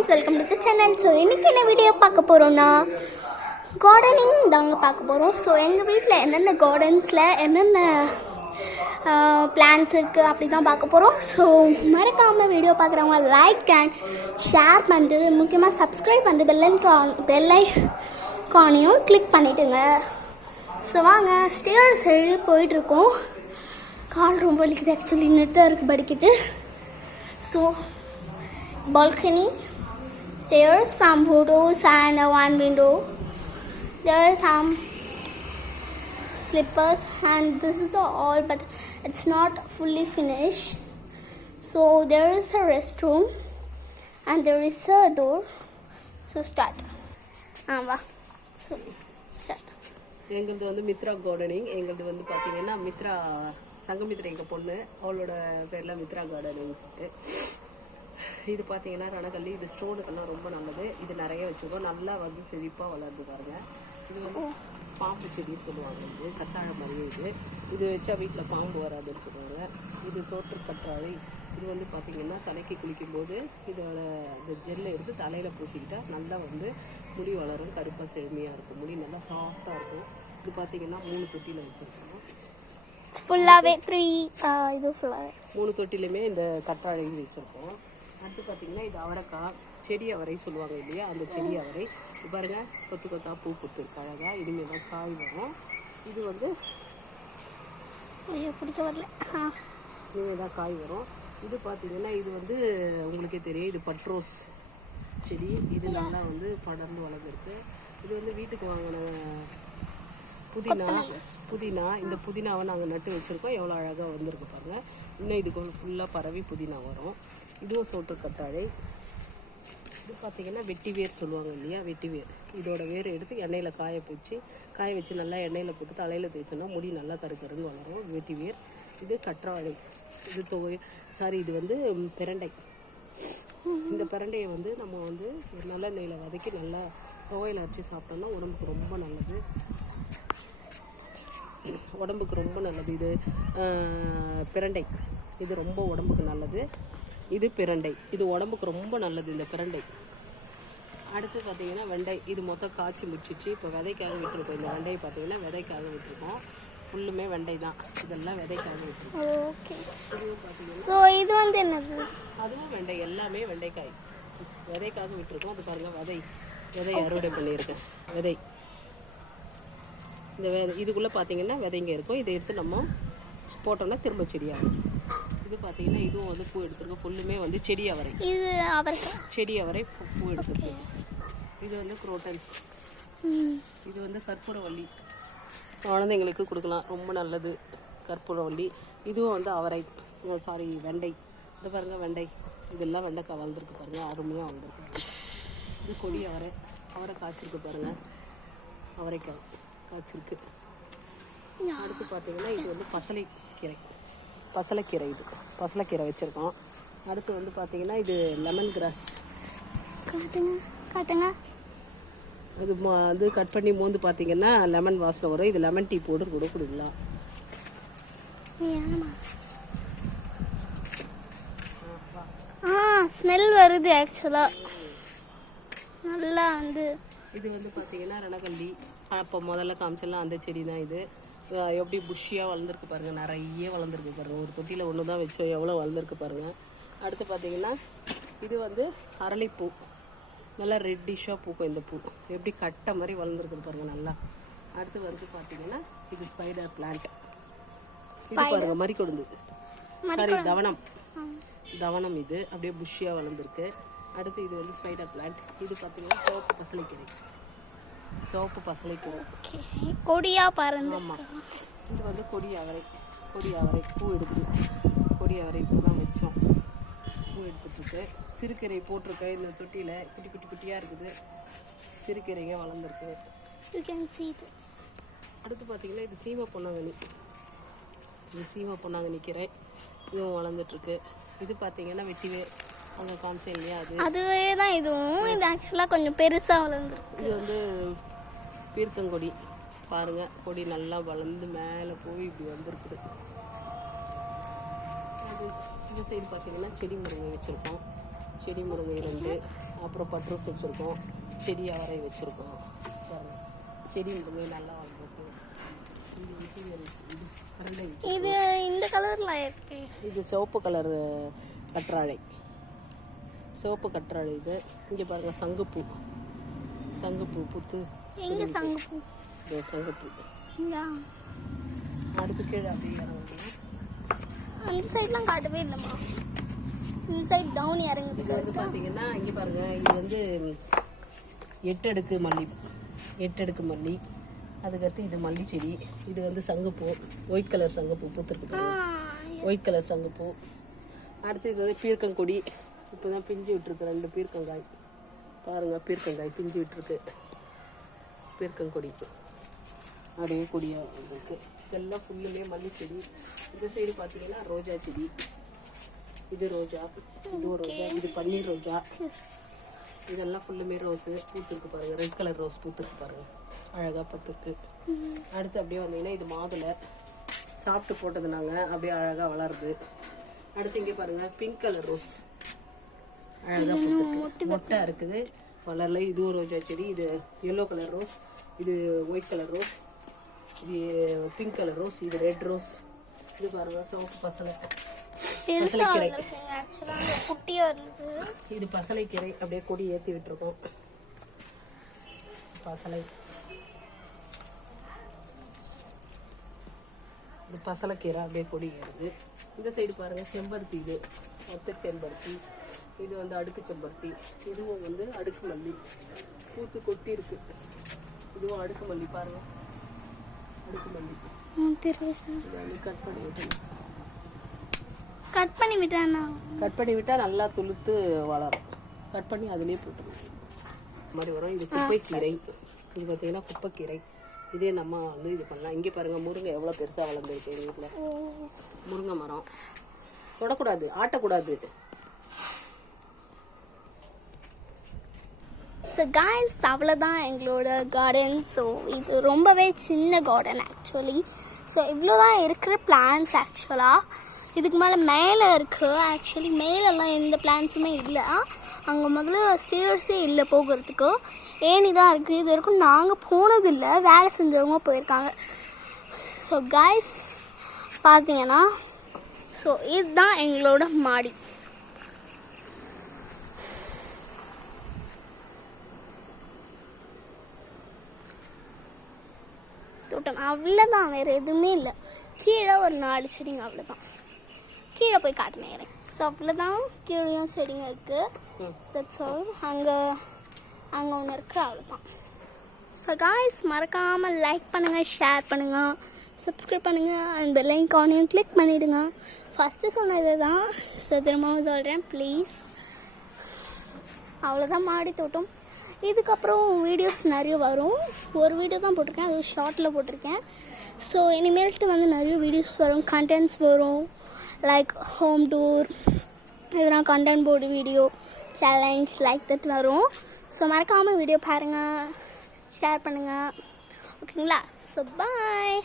guys, welcome to the channel. So இன்னைக்கு என்ன video பார்க்க போறோம்னா கார்டனிங் தாங்க பார்க்க போறோம். ஸோ எங்கள் வீட்டில் என்னென்ன கார்டன்ஸில் என்னென்ன பிளான்ஸ் இருக்குது அப்படி தான் பார்க்க போகிறோம். ஸோ மறக்காமல் வீடியோ பார்க்குறவங்க லைக் அண்ட் ஷேர் பண்ணிட்டு முக்கியமாக சப்ஸ்கிரைப் பண்ணிட்டு பெல்லைக்கானையும் கிளிக் பண்ணிவிடுங்க. ஸோ வாங்க ஸ்டேர்ஸ் போயிட்டுருக்கோம். கால் ரொம்ப வலிக்குது ஆக்சுவலி, நிறுத்த இருக்குது படிக்கிட்டு. So balcony, stairs, some photos and one window. There are some slippers and this is the all, but it's not fully finished. So there is a restroom and there is a door. So start. So start. எங்களது வந்து Mitra gardening. எங்களது வந்து பார்த்தீங்கன்னா மித்ரா சங்கமித்ரா எங்கள் பொண்ணு, அவளோட பேரில் Mitra gardening. இது பார்த்தீங்கன்னா ரணகல்லி. இது ஸ்டோனுக்கெல்லாம் ரொம்ப நல்லது. இது நிறைய வச்சுருக்கோம், நல்லா வந்து செழிப்பாக வளர்ந்து பாருங்க. இது வந்து பாம்பு செடின்னு சொல்லுவாங்க. இது கத்தாழை மாதிரியே இது வச்சா வீட்டில் பாம்பு வராதுன்னு சொல்லுவாங்க. இது சோற்று கற்றாழை. இது வந்து பார்த்தீங்கன்னா தலைக்கு குளிக்கும்போது இதோட இந்த ஜெல்லை எடுத்து தலையில் பூசிக்கிட்டால் நல்லா வந்து முடி வளரும், கருப்பாக செழுமையாக இருக்கும், முடி நல்லா சாஃப்டாக இருக்கும். இது பார்த்தீங்கன்னா 3 தொட்டியில் வச்சுருக்கோம். ஃபுல்லாகவே 3 இது ஃபுல்லாகவே 3 தொட்டிலுமே இந்த கற்றாழை வச்சுருக்கோம். அடுத்து பார்த்தீங்கன்னா இது அவரைக்காய், செடி அவரை சொல்லுவாங்க இல்லையா, அந்த செடி அவரை. இது பாருங்க, கொத்து கொத்தா பூ கொடுத்துருக்கு அழகாக. இனிமேல் தான் காய் வரும். இது வந்து பிடிக்க வரல, இனிமேல் தான் காய் வரும். இது பார்த்தீங்கன்னா இது வந்து உங்களுக்கே தெரியும், இது பட்ரோஸ் செடி. இது நல்லா வந்து படர்ந்து வளர்ந்துருக்கு. இது வந்து வீட்டுக்கு வாங்கின புதினா. இந்த புதினாவை நாங்கள் நட்டு வச்சுருக்கோம். எவ்வளோ அழகாக வந்திருக்கு பாருங்கள். இன்னும் இதுக்கு ஃபுல்லாக பரவி புதினா வரும். இதுவும் சோற்று கற்றாழை. இது பார்த்திங்கன்னா வெட்டி வேர் சொல்லுவாங்க இல்லையா, வெட்டி வேர். இதோட வேர் எடுத்து எண்ணெயில் காய வச்சு நல்லா எண்ணெயில் போட்டு தலையில் தேய்ச்சோன்னா முடி நல்லா கருக்கருன்னு வளரும். வெட்டி வேர். இது கற்றாழை. இது வந்து பிரண்டை. இந்த பிரண்டையை வந்து நம்ம வந்து ஒரு நல்ல எண்ணெயில் வதக்கி நல்லா துவையில் அரைச்சி சாப்பிட்டோம்னா உடம்புக்கு ரொம்ப நல்லது. இது பிரண்டை. இது ரொம்ப உடம்புக்கு நல்லது. இது பிரண்டை. இது உடம்புக்கு ரொம்ப நல்லது இந்த பிரண்டை. அடுத்து பார்த்தீங்கன்னா வெண்டை. இது மொத்தம் காய்ச்சி முடிச்சிச்சு. இப்போ விதைக்காக விட்டுருக்கோம். இந்த வெண்டையை பார்த்தீங்கன்னா விதைக்காக விட்டுருக்கோம். ஃபுல்லுமே வெண்டை தான். இதெல்லாம் விதைக்காக விட்டுருக்கோம். ஸோ இது வந்து என்னது? அதுவும் வெண்டை. எல்லாமே வெண்டைக்காய் விதைக்காக விட்டுருக்கோம். அது பாருங்கள், விதை அறுவடை பண்ணியிருக்கேன். விதை இந்த இதுக்குள்ளே பார்த்தீங்கன்னா விதைங்க இருக்கும். இதை எடுத்து நம்ம போட்டோம்னா திரும்ப செடியாகும். இது பார்த்தீங்கன்னா இதுவும் வந்து பூ எடுத்துருக்கோம். ஃபுல்லுமே வந்து செடி அவரை. செடி அவரை பூ எடுத்துருக்கு. இது வந்து குரோட்டன்ஸ். இது வந்து கற்பூரவள்ளி. குழந்தைங்களுக்கு கொடுக்கலாம், ரொம்ப நல்லது கற்பூரவள்ளி. இதுவும் வந்து அவரை, வெண்டை. இது பாருங்கள் வெண்டை. இதெல்லாம் வெண்டைக்காய் வளர்ந்துருக்கு பாருங்கள், அருமையாக வளர்ந்துருக்கு. இது கொடி அவரை காய்ச்சிருக்கு பாருங்கள், அவரைக்காய் காய்ச்சிருக்கு. அடுத்து பார்த்தீங்கன்னா இது வந்து பசலைக்கீரை. இது பசலைக்கீரை வச்சுருக்கோம். அடுத்து வந்து பார்த்தீங்கன்னா இது லெமன் கிராஸ். காட்டுங்க. அது வந்து கட் பண்ணி மோந்து பார்த்தீங்கன்னா லெமன் வாசனை வரும். இது லெமன் டீ போட்டு கூட குடிக்கலாம். ஸ்மெல் வருது ஆக்சுவலாக நல்லா வந்து. இது வந்து பார்த்தீங்கன்னா ரணகல்லி. அப்போ முதல்ல காமிச்செல்லாம் அந்த செடி தான். இது எப்படி புஷ்ஷியாக வளர்ந்துருக்கு பாருங்கள், நிறைய வளர்ந்துருக்கு பாருங்கள். ஒரு தொட்டியில் ஒன்று தான் வச்சோம், எவ்வளோ வளர்ந்துருக்கு பாருங்கள். அடுத்து பார்த்தீங்கன்னா இது வந்து அரளிப்பூ. நல்லா ரெட்டிஷாக பூக்கும் இந்த பூ. எப்படி கட்டை மாதிரி வளர்ந்துருக்கு பாருங்கள் நல்லா. அடுத்து வந்து பார்த்தீங்கன்னா இது ஸ்பைடர் பிளான்ட். இது பாருங்கள் மறிக்கொழுந்து, தவனம். இது அப்படியே புஷ்ஷியாக வளர்ந்துருக்கு. அடுத்து இது வந்து ஸ்பைடர் பிளான்ட். இது பார்த்தீங்கன்னா சோப்பு பசலைக்கீரை. கொடியா பாருங்க. ஆமாம், இது வந்து கொடி அவரை பூ எடுத்து. கொடி அவரை இப்போ தான் வச்சோம், பூ எடுத்துட்ருக்கு. சிறுகீரை போட்டிருக்கேன் இந்த தொட்டியில். குட்டியாக இருக்குது, சிறுகீரைங்க வளர்ந்துருக்கு. அடுத்து பார்த்தீங்கன்னா இது சீமை பொன்னாங்கண்ணி கீரை. இதுவும் வளர்ந்துட்டுருக்கு. இது பார்த்தீங்கன்னா வெட்டிவேர். அங்கே காமிச்சேன் இல்லையா, அதுவே தான். இதுவும் இது ஆக்சுவலாக கொஞ்சம் பெருசாக வளர்ந்துருக்கு. இது வந்து பீர்க்கங்கொடி பாருங்கள். கொடி நல்லா வளர்ந்து மேலே போய் இப்படி வந்துருக்குது. இந்த சைடு பார்த்தீங்கன்னா செடி முருங்கை வச்சுருக்கோம். செடி முருங்கை 2, அப்புறம் பட்ரோஸ் வச்சுருக்கோம், செடி அவரை வச்சுருக்கோம். செடி முருங்கை நல்லா வளர்ந்துருக்கு. இது இந்த கலரில் இருக்கு. இது சிவப்பு கலர் கற்றாழை, சிவப்பு கற்றாழை. இது இங்கே பாருங்கள், சங்குப்பூ, சங்குப்பூ பூத்து. எங்கே சங்குப்பூ? இது சங்குப்பூ. அடுத்து கீழே அப்படியே இறங்கணும். அந்த சைட்லாம் காட்டவே இல்லைம்மா. இந்த சைட் டவுன் இறங்குது. இது வந்து பார்த்தீங்கன்னா இங்கே பாருங்கள், இது வந்து 8 அடுக்கு மல்லி, 8 அடுக்கு மல்லி. அதுக்கடுத்து இது மல்லி செடி. இது வந்து சங்குப்பூ, ஒயிட் கலர் சங்குப்பூ பூத்துருக்கு, ஒயிட் கலர் சங்குப்பூ. அடுத்து இது வந்து பீர்க்கங்கொடி. இப்போ தான் பிஞ்சு விட்டுருக்கு 2 பீர்க்கங்காய். பாருங்கள், பீர்க்கங்காய் பிஞ்சு விட்டுருக்கு. பீர்க்கங்கொடி அப்படியே கொடியாக இருக்கு. இதெல்லாம் ஃபுல்லுமே மல்லி செடி. இந்த சைடு பார்த்தீங்கன்னா ரோஜா செடி. இது ரோஜா, இது ரோஜா, இது பன்னீர் ரோஜா. இதெல்லாம் ஃபுல்லுமே ரோஸு பூத்துருக்கு பாருங்கள். ரெட் கலர் ரோஸ் பூத்துருக்கு பாருங்கள், அழகாக பூத்துருக்கு. அடுத்து அப்படியே வந்தீங்கன்னா இது மாதுளை, சாப்பிட்டு போட்டது நாங்கள், அப்படியே அழகாக வளருது. அடுத்து இங்கே பாருங்கள், பிங்க் கலர் ரோஸ் அழகாக பூத்துருக்கு, மொட்டை இருக்குது, வளரல. இதுவும் ரோஜா செடி. இது எல்லோ கலர் ரோஸ், இது ஒயிட் கலர் ரோஸ், இது பிங்க் கலர் ரோஸ், இது ரெட் ரோஸ். இது பாருங்கள், சிவப்பு பசலை, பசலைக்கீரை. இது பசலைக்கீரை, அப்படியே கொடி ஏற்றி விட்டுருக்கோம். பசலை, இது பசலைக்கீரை அப்படியே கொடி ஏறுது. இந்த சைடு பாருங்கள், செம்பருத்தி. இது மொத்த செம்பருத்தி. இது வந்து அடுக்கு செம்பருத்தி. இதுவும் வந்து அடுக்கு மல்லி பூத்து கொட்டி இருக்கு. இதுவும் அடுக்கு மல்லி பாருங்கள், அடுக்கு மல்லி. கட் பண்ணி விட்டணும். கட் பண்ணி விட்டானா? கட் பண்ணி விட்டால் நல்லா துளுத்து வளரும். கட் பண்ணி அதுலேயே போட்டுருவோம், மாதிரி வரும். இது குப்பைக்கீரை. இது பார்த்தீங்கன்னா குப்பைக்கீரை. இதே நம்ம வந்து இது பண்ணலாம். இங்கே பாருங்கள், முருங்கை எவ்வளோ பெருசாக வளர்ந்துருக்கு எங்கள் வீட்டில். முருங்கை மரம் தொடக்கூடாது, ஆட்டக்கூடாது. ஸோ காய்ஸ், அவ்வளோதான் எங்களோட கார்டன். ஸோ இது ரொம்பவே சின்ன கார்டன் ஆக்சுவலி. ஸோ இவ்வளோ தான் இருக்கிற பிளான்ஸ் ஆக்சுவலாக. இதுக்கு மேலே இருக்குது. ஆக்சுவலி மேலெல்லாம் எந்த பிளான்ஸுமே இல்லை. அங்கே முதல்ல ஸ்டேர்ஸே இல்லை போகிறதுக்கு, ஏனி தான் இருக்குது. இது வரைக்கும் நாங்கள் போனதில்லை, வேலை செஞ்சவங்க போயிருக்காங்க. ஸோ காய்ஸ் பார்த்தீங்கன்னா, ஸோ இதுதான் எங்களோட மாடி. தோட்டம் அவ்வளோதான், வேறு எதுவுமே இல்லை. கீழே ஒரு 4 செடிங்க, அவ்வளோதான். கீழே போய் காட்டினேன். ஸோ அவ்வளோதான், கீழேயும் செடிங்க இருக்குது. That's all. அங்கே ஒன்று இருக்குது, அவ்வளோதான். ஸோ காய்ஸ், மறக்காமல் லைக் பண்ணுங்கள், ஷேர் பண்ணுங்கள், சப்ஸ்கிரைப் பண்ணுங்கள், அண்ட் பெல் ஐகானையும் கிளிக் பண்ணிவிடுங்க. ஃபஸ்ட்டு சொன்னது தான், ஸோ திரும்பவும் சொல்கிறேன், ப்ளீஸ். அவ்வளோதான் மாடி தோட்டம். இதுக்கப்புறம் வீடியோஸ் நிறைய வரும். ஒரு வீடியோ தான் போட்டிருக்கேன், அது ஷார்ட்டில் போட்டிருக்கேன். ஸோ இனிமேல்ட்டு வந்து நிறைய வீடியோஸ் வரும், கண்டென்ட்ஸ் வரும். லைக் ஹோம் டூர், எதனா content board video, challenge like that வரும். ஸோ மறக்காமல் வீடியோ பாருங்கள், ஷேர் பண்ணுங்கள், ஓகேங்களா? So bye.